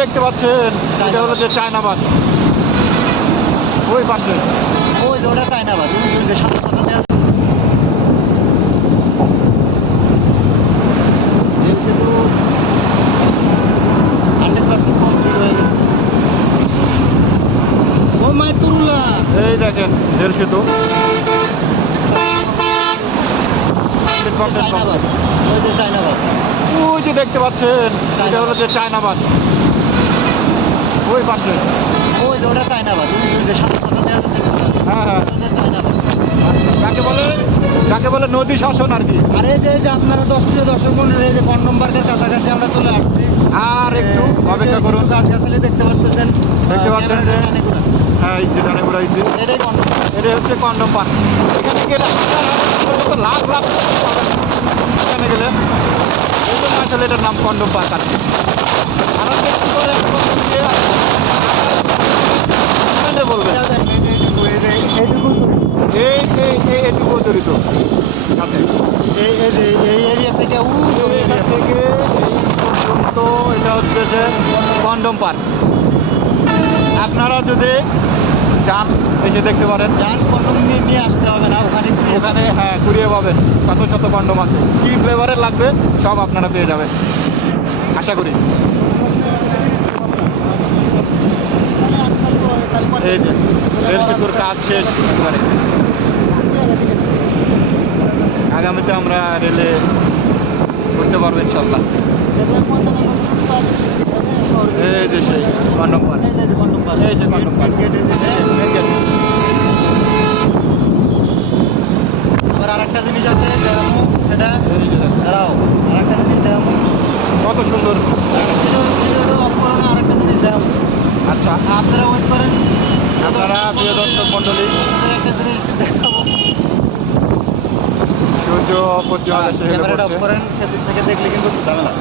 দেখতে পাচ্ছেন এটা হলো যে চায়নাবাদ, ওই পাশে ওই যে ওটা চায়নাবাদ, ওই যে সাদা সাদা দেওয়া রেল সেতু 100% কমপ্লিট হয়ে গেছে। ও মাই তুরুলা, এই দেখেন রেল সেতু চায়নাবাদ, ওই যে চায়নাবাদ, ওই যে দেখতে পাচ্ছেন এটা হলো যে চায়নাবাদ, ওই পাশে ওই যে ওটা চায়নাবাদ, ওই যে সাদা সাদা দেওয়া হ্যাঁ হ্যাঁ চায়নাবাদ। যাকে বলে নদী শাসন আর কি। আর এই যে আপনারা প্রিয় দর্শক মন্ডলী, এই যে কন্ডম পার্কের কাছাকাছি আমরা চলে আসছি। আর একটু অপেক্ষা করুন। গাছগাছালি দেখতে পাচ্ছেন, দেখতে পাচ্ছেন যে হ্যাঁ এই যে ডানে ঘুরাইছি, এটাই কন্ডম। এটা হচ্ছে কন্ডম পার্ক। এখানে গেলে লাখ লাখ পাবেন। এখানে গেলে এই জন্য আসলে এটার নাম কন্ডম পার্ক আর কি। আর হচ্ছে কি করে বলবেন এইটুকু জড়িত সাথে এই এরিয়া থেকে এখান থেকে এই পর্যন্ত এটা হচ্ছে যে কন্ডম পার্ক। আপনারা যদি যান এসে দেখতে পারেন, যান, কন্ডম নিয়ে আসতে হবে না, ওখানে ওখানে হ্যাঁ কুড়িয়ে পাবেন, শত শত কন্ডম আছে, কী ফ্লেভারের লাগবে সব আপনারা পেয়ে যাবেন আশা করি। এই যে রেল সেতুর কাজ শেষ এবারে, আগামীতে আমরা রেলে করতে পারবো ইনশাল্লাহ। এই যে সেই কন্ডম পার্ক, এই যে কন্ডম পার্ক। আবার আরেকটা জিনিস আছে দেখাবো, সেটা এই যে দেখেন, দাঁড়াও, আরেকটা জিনিস দেখাবো, কত সুন্দর। আরেকটা জিনিস দেখাবো, আচ্ছা আপনারা ওয়েট করেন। আপনারা প্রিয় দর্শক মণ্ডলী, একটা জিনিস দেখাবো, সূর্য পশ্চিমা দেশে হেলে ক্যামেরাটা অফ পড়ছে। করেন, সেদিক থেকে দেখলে কিন্তু ঝামেলা।